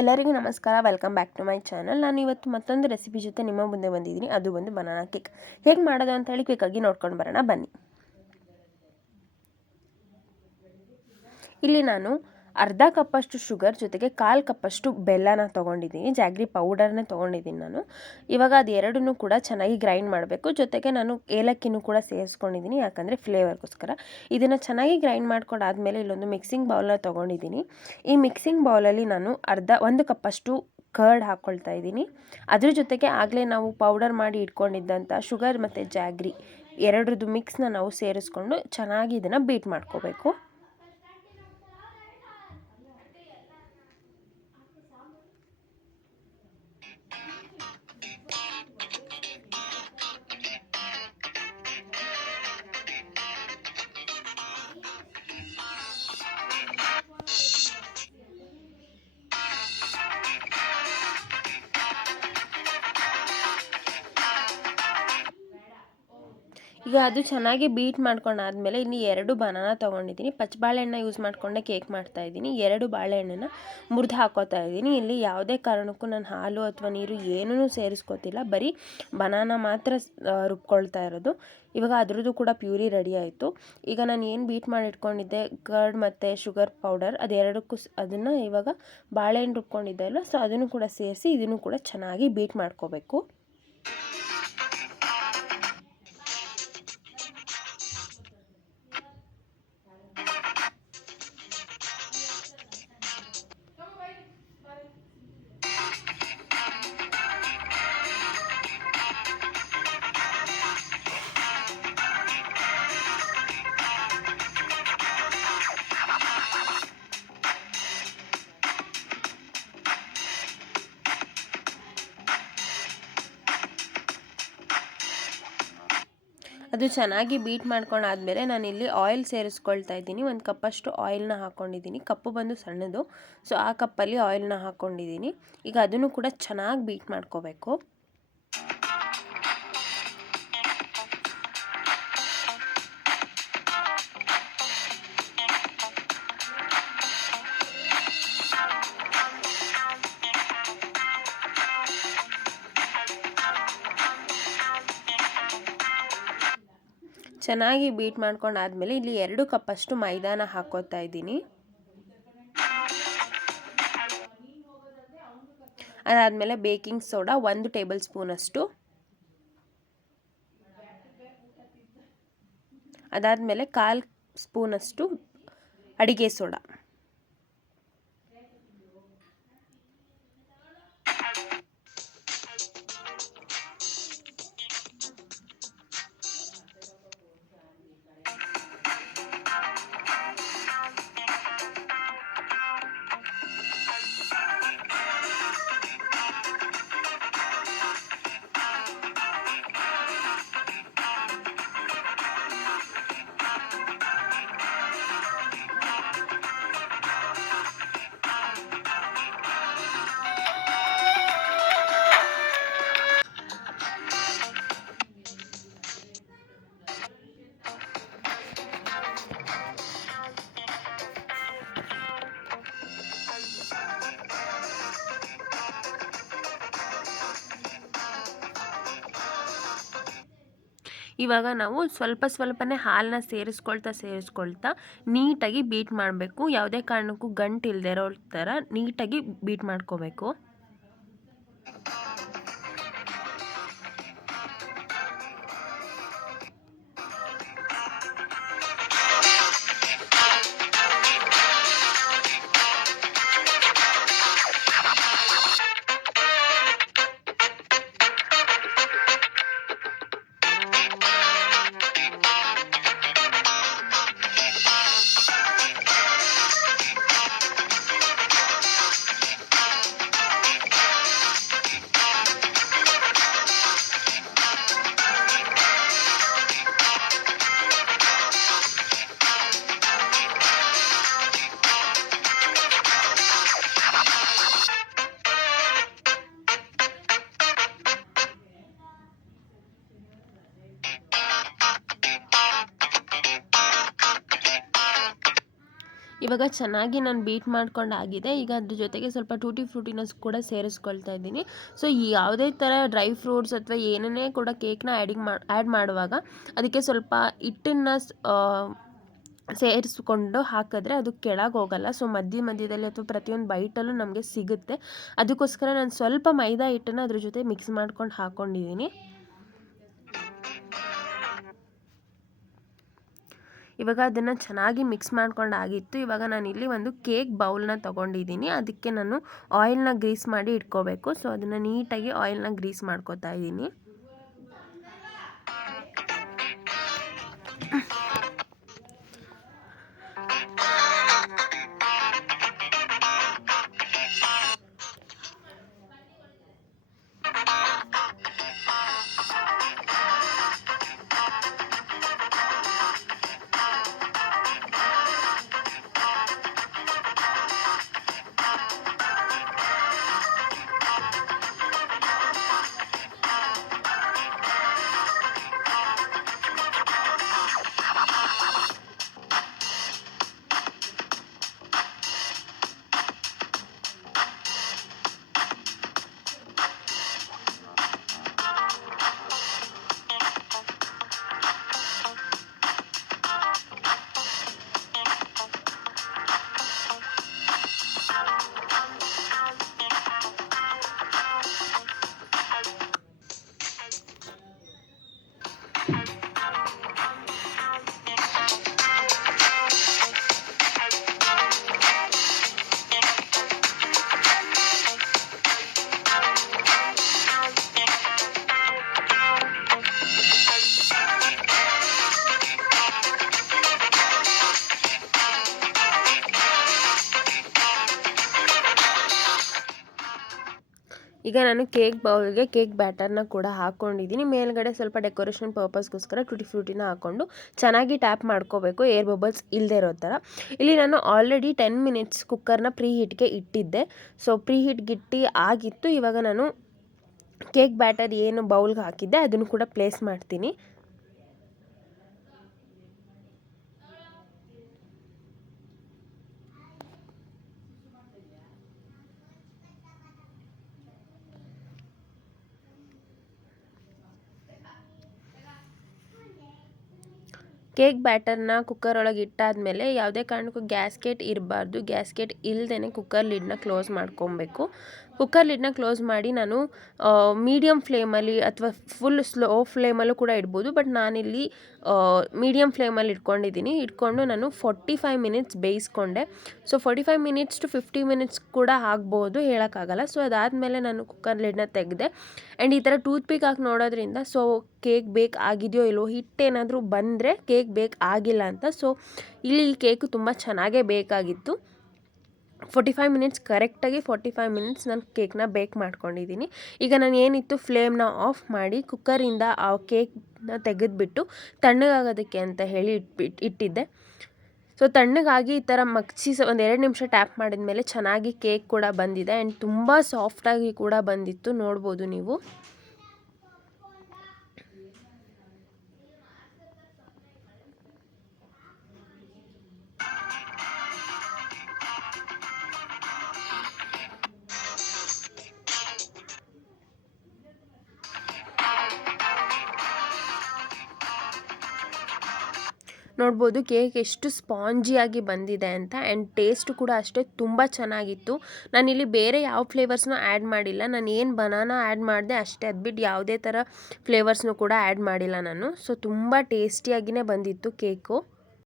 ಎಲ್ಲರಿಗೂ ನಮಸ್ಕಾರ. Welcome back to my channel. ನಾನು ಇವತ್ತು ಮತ್ತೊಂದು ರೆಸಿಪಿ ಜೊತೆ ನಿಮ್ಮ ಮುಂದೆ ಬಂದಿದ್ದೀನಿ. ಅದು ಒಂದು ಬನಾನಾ ಕೇಕ್. ಹೇಗೆ ಮಾಡೋದು ಅಂತ ಹೇಳಿ ಕ್ವಿಕ್ಕಾಗಿ ನೋಡ್ಕೊಂಡು ಬರೋಣ ಬನ್ನಿ. ಇಲ್ಲಿ ನಾನು ಅರ್ಧ ಕಪ್ಪಷ್ಟು ಶುಗರ್ ಜೊತೆಗೆ 1/4 ಕಪ್ಪಷ್ಟು ಬೆಲ್ಲನ ತೊಗೊಂಡಿದ್ದೀನಿ. ಜಾಗ್ರಿ ಪೌಡರ್ನೇ ತೊಗೊಂಡಿದ್ದೀನಿ ನಾನು. ಇವಾಗ ಅದು ಎರಡನ್ನೂ ಕೂಡ ಚೆನ್ನಾಗಿ ಗ್ರೈಂಡ್ ಮಾಡಬೇಕು. ಜೊತೆಗೆ ನಾನು ಏಲಕ್ಕಿನೂ ಕೂಡ ಸೇರಿಸ್ಕೊಂಡಿದ್ದೀನಿ, ಯಾಕಂದರೆ ಫ್ಲೇವರ್ಗೋಸ್ಕರ. ಇದನ್ನು ಚೆನ್ನಾಗಿ ಗ್ರೈಂಡ್ ಮಾಡ್ಕೊಂಡಾದಮೇಲೆ ಇಲ್ಲೊಂದು ಮಿಕ್ಸಿಂಗ್ ಬೌಲನ್ನ ತೊಗೊಂಡಿದ್ದೀನಿ. ಈ ಮಿಕ್ಸಿಂಗ್ ಬೌಲಲ್ಲಿ ನಾನು 1 ಕಪ್ಪಷ್ಟು ಕರ್ಡ್ ಹಾಕ್ಕೊಳ್ತಾ ಇದ್ದೀನಿ. ಅದ್ರ ಜೊತೆಗೆ ಆಗಲೇ ನಾವು ಪೌಡರ್ ಮಾಡಿ ಇಟ್ಕೊಂಡಿದ್ದಂಥ ಶುಗರ್ ಮತ್ತು ಜಾಗ್ರಿ ಎರಡರದ್ದು ಮಿಕ್ಸ್ನ ನಾವು ಸೇರಿಸ್ಕೊಂಡು ಚೆನ್ನಾಗಿ ಇದನ್ನು ಬೀಟ್ ಮಾಡ್ಕೋಬೇಕು. ಈಗ ಅದು ಚೆನ್ನಾಗಿ ಬೀಟ್ ಮಾಡ್ಕೊಂಡಾದ್ಮೇಲೆ ಇಲ್ಲಿ 2 ಬನಾನಾ ತೊಗೊಂಡಿದ್ದೀನಿ. ಪಚ್ಚ ಬಾಳೆಹಣ್ಣು ಯೂಸ್ ಮಾಡಿಕೊಂಡೆ ಕೇಕ್ ಮಾಡ್ತಾಯಿದ್ದೀನಿ. 2 ಬಾಳೆಹಣ್ಣನ್ನು ಮುರಿದು ಹಾಕೋತಾ ಇದ್ದೀನಿ. ಇಲ್ಲಿ ಯಾವುದೇ ಕಾರಣಕ್ಕೂ ನಾನು ಹಾಲು ಅಥವಾ ನೀರು ಏನೂ ಸೇರಿಸ್ಕೋತಿಲ್ಲ, ಬರೀ ಬನಾನಾ ಮಾತ್ರ ರುಬ್ಕೊಳ್ತಾ ಇರೋದು. ಇವಾಗ ಅದ್ರದ್ದು ಕೂಡ ಪ್ಯೂರಿ ರೆಡಿ ಆಯಿತು. ಈಗ ನಾನು ಏನು ಬೀಟ್ ಮಾಡಿ ಇಟ್ಕೊಂಡಿದ್ದೆ ಕರ್ಡ್ ಮತ್ತು ಶುಗರ್ ಪೌಡರ್, ಅದೆರಡಕ್ಕೂ ಅದನ್ನು ಇವಾಗ ಬಾಳೆಹಣ್ಣು ರುಬ್ಕೊಂಡಿದ್ದೆ ಅಲ್ಲ, ಸೊ ಅದನ್ನು ಕೂಡ ಸೇರಿಸಿ ಇದನ್ನು ಕೂಡ ಚೆನ್ನಾಗಿ ಬೀಟ್ ಮಾಡ್ಕೋಬೇಕು. ಅದು ಚೆನ್ನಾಗಿ ಬೀಟ್ ಮಾಡ್ಕೊಂಡಾದ್ಮೇಲೆ ನಾನಿಲ್ಲಿ ಆಯಿಲ್ ಸೇರಿಸ್ಕೊಳ್ತಾ ಇದ್ದೀನಿ. 1 ಕಪ್ಪಷ್ಟು ಆಯಿಲ್ನ ಹಾಕ್ಕೊಂಡಿದ್ದೀನಿ. ಕಪ್ಪು ಬಂದು ಸಣ್ಣದು, ಸೊ ಆ ಕಪ್ಪಲ್ಲಿ ಆಯಿಲ್ನ ಹಾಕ್ಕೊಂಡಿದ್ದೀನಿ. ಈಗ ಅದನ್ನು ಕೂಡ ಚೆನ್ನಾಗಿ ಬೀಟ್ ಮಾಡ್ಕೋಬೇಕು. ಚೆನ್ನಾಗಿ ಬೀಟ್ ಮಾಡ್ಕೊಂಡಾದ್ಮೇಲೆ ಇಲ್ಲಿ 2 ಕಪ್ಪಷ್ಟು ಮೈದಾನ ಹಾಕೋತಾ ಇದ್ದೀನಿ. ಅದಾದಮೇಲೆ ಬೇಕಿಂಗ್ ಸೋಡಾ 1 ಟೇಬಲ್ ಸ್ಪೂನಷ್ಟು, ಅದಾದಮೇಲೆ 1/4 ಸ್ಪೂನಷ್ಟು ಅಡಿಗೆ ಸೋಡಾ, ಇವಾಗ ನಾವು ಸ್ವಲ್ಪ ಸ್ವಲ್ಪನೇ ಹಾಲನ್ನ ಸೇರಿಸ್ಕೊಳ್ತಾ ನೀಟಾಗಿ ಬೀಟ್ ಮಾಡಬೇಕು. ಯಾವುದೇ ಕಾರಣಕ್ಕೂ ಗಂಟು ಇಲ್ಲದೆ ಇರೋ ಥರ ನೀಟಾಗಿ ಬೀಟ್ ಮಾಡ್ಕೋಬೇಕು. ಇವಾಗ ಚೆನ್ನಾಗಿ ನಾನು ಬೀಟ್ ಮಾಡ್ಕೊಂಡು ಆಗಿದೆ. ಈಗ ಅದ್ರ ಜೊತೆಗೆ ಸ್ವಲ್ಪ ಟೂಟಿ ಫ್ರೂಟಿನ ಕೂಡ ಸೇರಿಸ್ಕೊಳ್ತಾ ಇದ್ದೀನಿ. ಸೊ ಯಾವುದೇ ಥರ ಡ್ರೈ ಫ್ರೂಟ್ಸ್ ಅಥವಾ ಏನನ್ನೇ ಕೂಡ ಕೇಕ್ನ ಆ್ಯಡ್ ಮಾಡುವಾಗ ಅದಕ್ಕೆ ಸ್ವಲ್ಪ ಹಿಟ್ಟನ್ನು ಸೇರಿಸ್ಕೊಂಡು ಹಾಕಿದ್ರೆ ಅದು ಕೆಳಗೆ ಹೋಗಲ್ಲ. ಸೊ ಮಧ್ಯದಲ್ಲಿ ಅಥವಾ ಪ್ರತಿಯೊಂದು ಬೈಟಲ್ಲೂ ನಮಗೆ ಸಿಗುತ್ತೆ. ಅದಕ್ಕೋಸ್ಕರ ನಾನು ಸ್ವಲ್ಪ ಮೈದಾ ಹಿಟ್ಟನ್ನು ಅದ್ರ ಜೊತೆ ಮಿಕ್ಸ್ ಮಾಡ್ಕೊಂಡು ಹಾಕ್ಕೊಂಡಿದ್ದೀನಿ. ಇವಾಗ ಅದನ್ನು ಚೆನ್ನಾಗಿ ಮಿಕ್ಸ್ ಮಾಡ್ಕೊಂಡು ಆಗಿತ್ತು. ಇವಾಗ ನಾನಿಲ್ಲಿ ಒಂದು ಕೇಕ್ ಬೌಲ್ನ ತೊಗೊಂಡಿದ್ದೀನಿ. ಅದಕ್ಕೆ ನಾನು ಆಯಿಲ್ನ ಗ್ರೀಸ್ ಮಾಡಿ ಇಟ್ಕೋಬೇಕು. ಸೊ ಅದನ್ನು ನೀಟಾಗಿ ಆಯಿಲ್ನ ಗ್ರೀಸ್ ಮಾಡ್ಕೋತಾ ಇದ್ದೀನಿ. ಈಗ ನಾನು ಕೇಕ್ ಬೌಲ್ಗೆ ಕೇಕ್ ಬ್ಯಾಟರ್ನ ಕೂಡ ಹಾಕ್ಕೊಂಡಿದ್ದೀನಿ. ಮೇಲ್ಗಡೆ ಸ್ವಲ್ಪ ಡೆಕೋರೇಷನ್ ಪರ್ಪಸ್ಗೋಸ್ಕರ ಟೂಟಿ ಫ್ರೂಟಿನ ಹಾಕ್ಕೊಂಡು ಚೆನ್ನಾಗಿ ಟ್ಯಾಪ್ ಮಾಡ್ಕೋಬೇಕು, ಏರ್ ಬಬಲ್ಸ್ ಇಲ್ಲದೆ ಇರೋ ಥರ. ಇಲ್ಲಿ ನಾನು ಆಲ್ರೆಡಿ 10 ಮಿನಿಟ್ಸ್ ಕುಕ್ಕರ್ನ ಪ್ರೀ ಹೀಟ್ಗೆ ಇಟ್ಟಿದ್ದೆ. ಸೊ ಪ್ರೀ ಹೀಟ್ಗಿಟ್ಟು ಆಗಿತ್ತು. ಇವಾಗ ನಾನು ಕೇಕ್ ಬ್ಯಾಟರ್ ಏನು ಬೌಲ್ಗೆ ಹಾಕಿದ್ದೆ ಅದನ್ನು ಕೂಡ ಪ್ಲೇಸ್ ಮಾಡ್ತೀನಿ. ಕೇಕ್ ಬ್ಯಾಟರ್ನ ಕುಕ್ಕರ್ ಒಳಗೆ ಇಟ್ಟಾದಮೇಲೆ ಯಾವುದೇ ಕಾರಣಕ್ಕೂ ಗ್ಯಾಸ್ಕೆಟ್ ಇರಬಾರ್ದು. ಗ್ಯಾಸ್ಕೆಟ್ ಇಲ್ಲದೇ ಕುಕ್ಕರ್ ಲಿಡ್ನ ಕ್ಲೋಸ್ ಮಾಡ್ಕೊಬೇಕು. ಕುಕ್ಕರ್ ಲಿಡ್ನ ಕ್ಲೋಸ್ ಮಾಡಿ ನಾನು ಮೀಡಿಯಮ್ ಫ್ಲೇಮಲ್ಲಿ ಅಥವಾ ಫುಲ್ ಸ್ಲೋ ಫ್ಲೇಮಲ್ಲೂ ಕೂಡ ಇಡ್ಬೋದು. ಬಟ್ ನಾನಿಲ್ಲಿ ಮೀಡಿಯಮ್ ಫ್ಲೇಮಲ್ಲಿ ಇಟ್ಕೊಂಡು ನಾನು 45 ಮಿನಿಟ್ಸ್ ಬೇಯಿಸ್ಕೊಂಡೆ. ಸೊ 45 ಮಿನಿಟ್ಸ್ ಟು 50 ಮಿನಿಟ್ಸ್ ಕೂಡ ಆಗ್ಬೋದು, ಹೇಳೋಕ್ಕಾಗಲ್ಲ. ಸೊ ಅದಾದಮೇಲೆ ನಾನು ಕುಕ್ಕರ್ ಲಿಡ್ನ ತೆಗೆದೆ. ಆ್ಯಂಡ್ ಈ ಥರ ಟೂತ್ ಪಿಕ್ ಹಾಕಿ ನೋಡೋದ್ರಿಂದ ಸೊ ಕೇಕ್ ಬೇಕ್ ಆಗಿದೆಯೋ ಇಲ್ಲವೋ, ಹಿಟ್ಟೇನಾದರೂ ಬಂದರೆ ಕೇಕ್ ಬೇಕ್ ಆಗಿಲ್ಲ ಅಂತ. ಸೊ ಇಲ್ಲಿ ಈ ಕೇಕು ತುಂಬ ಚೆನ್ನಾಗೇ ಬೇಕಾಗಿತ್ತು. 45 ಮಿನಿಟ್ಸ್ ಕರೆಕ್ಟಾಗಿ 45 ಮಿನಿಟ್ಸ್ ನಾನು ಕೇಕ್ನ ಬೇಕ್ ಮಾಡ್ಕೊಂಡಿದ್ದೀನಿ. ಈಗ ನಾನು ಏನಿತ್ತು ಫ್ಲೇಮ್ನ ಆಫ್ ಮಾಡಿ ಕುಕ್ಕರಿಂದ ಆ ಕೇಕ್ನ ತೆಗೆದುಬಿಟ್ಟು ತಣ್ಣಗಾಗೋದಕ್ಕೆ ಅಂತ ಹೇಳಿ ಇಟ್ಟಿದ್ದೆ. ಸೊ ತಣ್ಣಗಾಗಿ ಈ ಥರ ಮಗ್ಚಿ ಒಂದು 2 ನಿಮಿಷ ಟ್ಯಾಪ್ ಮಾಡಿದ್ಮೇಲೆ ಚೆನ್ನಾಗಿ ಕೇಕ್ ಕೂಡ ಬಂದಿದೆ. ಆ್ಯಂಡ್ ತುಂಬ ಸಾಫ್ಟಾಗಿ ಕೂಡ ಬಂದಿತ್ತು, ನೋಡ್ಬೋದು ನೀವು. ನೋಡ್ಬೋದು ಕೇಕ್ ಎಷ್ಟು ಸ್ಪಾಂಜಿಯಾಗಿ ಬಂದಿದೆ ಅಂತ. ಆ್ಯಂಡ್ ಟೇಸ್ಟು ಕೂಡ ಅಷ್ಟೇ ತುಂಬ ಚೆನ್ನಾಗಿತ್ತು. ನಾನಿಲ್ಲಿ ಬೇರೆ ಯಾವ ಫ್ಲೇವರ್ಸ್ನೂ ಆ್ಯಡ್ ಮಾಡಿಲ್ಲ. ನಾನು ಏನು ಬನಾನಾ ಆ್ಯಡ್ ಮಾಡಿದೆ ಅಷ್ಟೇ, ಅದು ಬಿಟ್ಟು ಯಾವುದೇ ಥರ ಫ್ಲೇವರ್ಸ್ನೂ ಕೂಡ ಆ್ಯಡ್ ಮಾಡಿಲ್ಲ ನಾನು. ಸೊ ತುಂಬ ಟೇಸ್ಟಿಯಾಗಿಯೇ ಬಂದಿತ್ತು ಕೇಕು.